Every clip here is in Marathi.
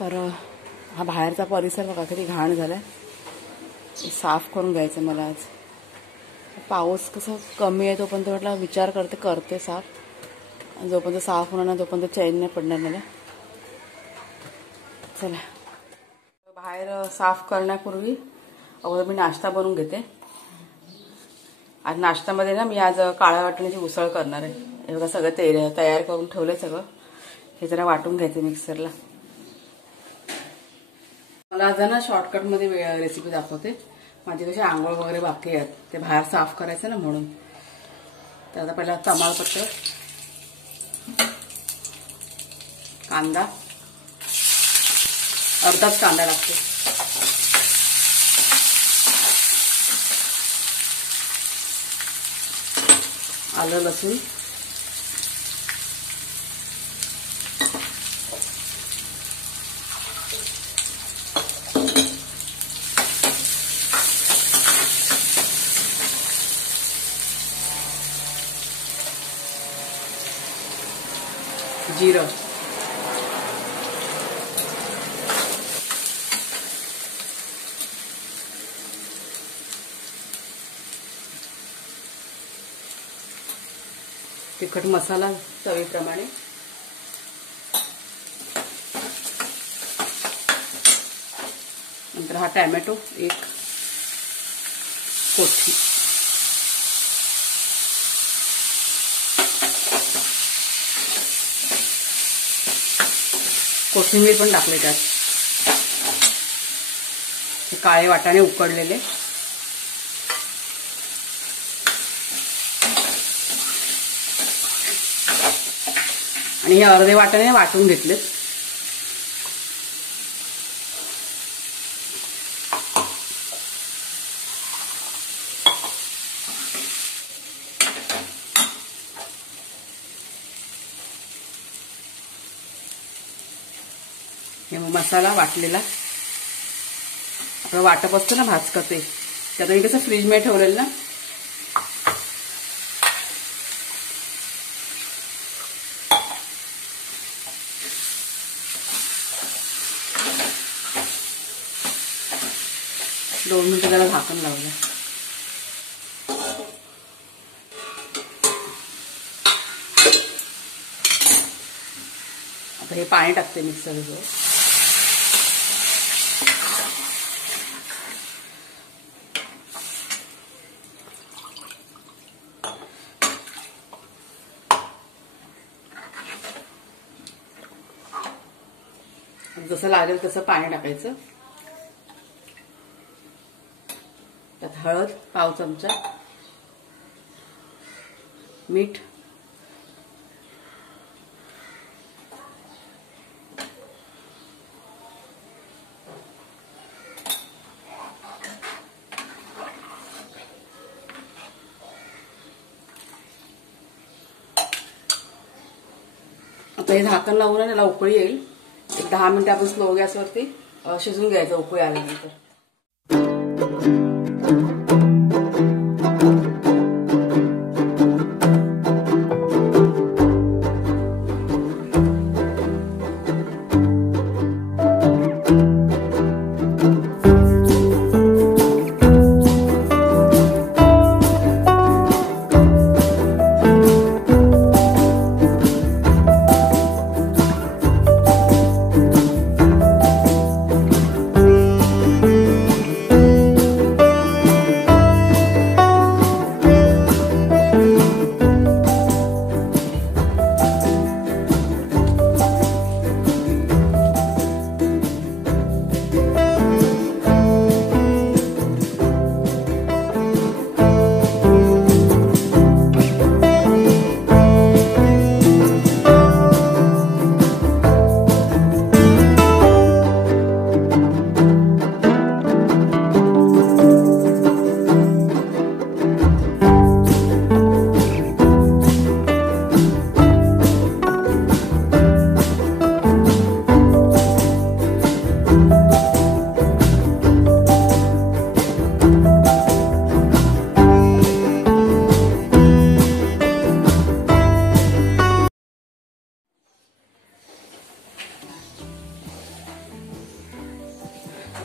तर हा बाहेरचा परिसर बघा किती घाण झालाय, साफ करून घ्यायचं मला आज. पाऊस कसं कमी आहे तोपर्यंत म्हटलं विचार करते साफ. जोपर्यंत साफ होणार नाही तोपर्यंत चैन नाही पडणार मला. चला, बाहेर साफ करण्यापूर्वी अगोदर मी नाश्ता बनवून घेते. आज नाश्त्यामध्ये ना मी आज काळ्या वाटण्याची उसळ करणार आहे. हे बघा सगळं तयार करून ठेवलंय सगळं. हे जरा वाटून घ्यायचं मिक्सरला. मला आज ना शॉर्टकटमध्ये रेसिपी दाखवते. माझी कशी आंघोळ वगैरे बाकी आहेत, ते बाहेर साफ करायचं ना म्हणून. तर आता पहिला तमालपत्र, कांदा, अर्धाच कांदा लागतो, आलं लसूण, जिरं, तिखट मसाला चवीप्रमाणे, नंतर हा टॅमॅटो एक, कोथिंबीर पण टाकले त्यात. हे काळे वाटाणे उकडलेले, आणि हे अर्धे वाटाणे वाटून घेतलेत. हे मसाला वाटलेला आपलं वाटप असतं ना भाजकाचे, त्यात मी कसं फ्रीजमध्ये ठेवलेलं ना. दोन मिनिटं त्याला झाकण लावलं. आता हे पाणी टाकते मिक्सरवर. जसं लागेल तसं पाणी टाकायचं. त्यात हळद पाव चमचा, मीठ, आता हे झाकण लावून त्याला उकळी येईल. एक 10 मिनिटं आपण स्लो गॅसवरती शिजून घ्यायचं उकळी आल्यानंतर.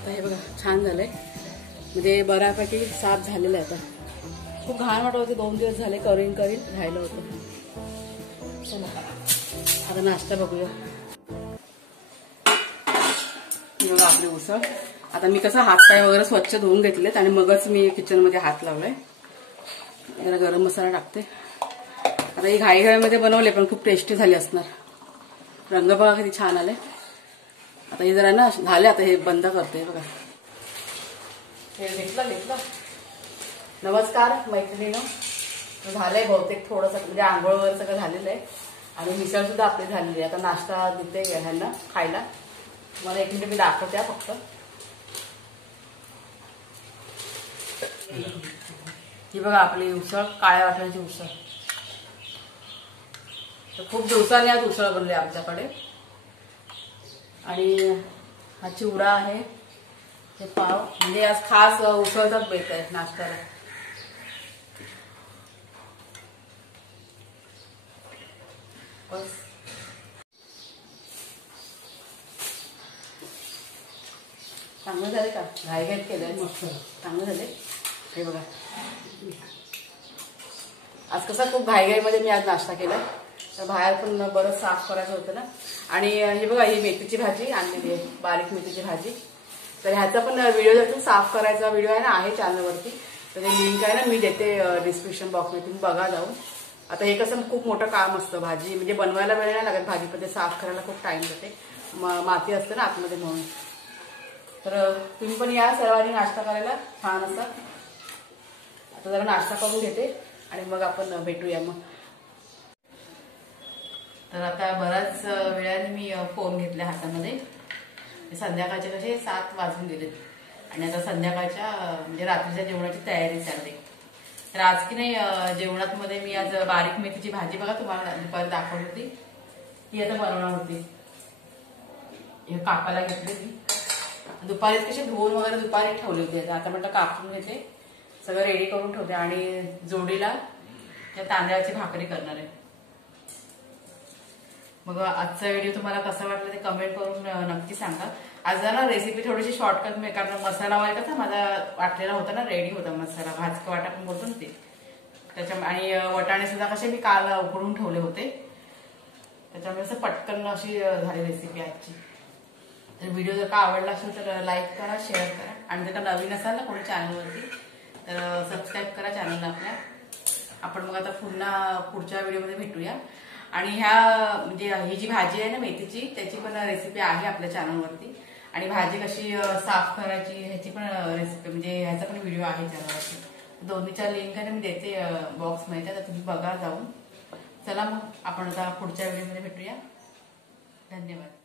आता हे बघा छान झालंय, म्हणजे बऱ्यापैकी साफ झालेलं आहे. आता खूप घाण वाटत होते, 2 दिवस झाले करीन राहिलं होतं. आता नाश्ता बघूया. बघा आपली उसळ. आता मी कसं हातपाय वगैरे स्वच्छ धुवून घेतलेत आणि मगच मी किचनमध्ये हात लावलाय. जरा गरम मसाला टाकते. आता ही घाईघाईमध्ये बनवले पण खूप टेस्टी झाली असणार. रंग बघा किती छान आले. आता हे जरा ना झाले, आता हे बंद करते. बघा हे घेतलं. नमस्कार मैत्रिणींनो. झालंय बहुतेक थोडंसं, म्हणजे आंघोळ वगैरे सगळं झालेलं आहे आणि मिसळ सुद्धा आपली झालेली आहे. आता नाश्ता देते ह्यांना खायला. मला 1 मिनिट मी दाखवते फक्त. ही बघा आपली उसळ, काळ्या वाटाण्याची उसळ. तर खूप दिवसांनी आज उसळ बनली आमच्याकडे. आणि हा चिवडा आहे, हे पाव, म्हणजे आज खास उसळचाच बेत आहे नाश्त्याला. बस चांगलं झाले का? घाईघाईत केलंय, मस्त चांगलं झाले. हे बघा आज कसा खूप घाईघाईमध्ये मी आज नाश्ता केला, तर बाहेर पण बरंच साफ करायचं होतं ना. आणि हे बघा ही मेथीची भाजी आणलेली आहे, बारीक मेथीची भाजी. तर ह्याचा पण व्हिडिओ जर साफ करायचा व्हिडिओ आहे ना, आहे चॅनलवरती. तर ते लिंक आहे ना, मी देते डिस्क्रिप्शन बॉक्समध्ये, तुम्ही बघा जाऊन. आता हे कसं खूप मोठं काम असतं, भाजी म्हणजे बनवायला वेळ नाही लागत, भाजी पण ते साफ करायला खूप टाइम जाते, माती असते ना आतमध्ये म्हणून. तर तुम्ही पण या सर्वांनी नाश्ता करायला, छान असं. आता जरा नाश्ता करून घेते आणि मग आपण भेटूया मग. तर आता बराच वेळाने मी फोन घेतला हातामध्ये. संध्याकाळचे कसे 7 वाजून गेलेत आणि आता संध्याकाळच्या म्हणजे रात्रीच्या जेवणाची तयारी चालते. तर आज की नाही जेवणात मध्ये मी आज बारीक मेथीची भाजी बघा तुम्हाला दुपारी दाखवली होती, ती आता बनवणार होती. हे कापायला घेतली मी दुपारी, कशी धुवून वगैरे दुपारी ठेवली होती. आता म्हटलं कापून घेते, सगळं रेडी करून ठेवते आणि जोडीला त्या तांदळाची भाकरी करणार आहे. मग आजचा व्हिडिओ तुम्हाला कसा वाटला ते कमेंट करून नक्की सांगा. आज ना रेसिपी थोडीशी शॉर्टकट मी, कारण मसाला वगैरे कसा माझा वाटलेला होता ना, रेडी होता मसाला, भाजका वाटा पण बोलतो ना ते, त्याच्या. आणि वटाणे सुद्धा कसे मी काल उकडून ठेवले होते, त्याच्यामुळे असं पटकन अशी झाली रेसिपी आजची. तर व्हिडिओ जर का आवडला असेल तर लाईक करा, शेअर करा आणि जर का नवीन असाल ना कोणी चॅनलवरती तर सबस्क्राईब करा चॅनलला आपल्या. आपण मग आता पुन्हा पुढच्या व्हिडिओमध्ये भेटूया. आणि ह्या म्हणजे ही जी भाजी आहे ना मेथीची, त्याची पण रेसिपी आहे आपल्या चॅनलवरती. आणि भाजी कशी साफ करायची ह्याची पण रेसिपी, म्हणजे ह्याचा पण व्हिडिओ आहे चॅनलवरती. दोन्हीच्या लिंक आहे मी देते बॉक्समध्ये, तर तुम्ही बघा जाऊन. चला मग आपण आता पुढच्या व्हिडिओमध्ये भेटूया. धन्यवाद.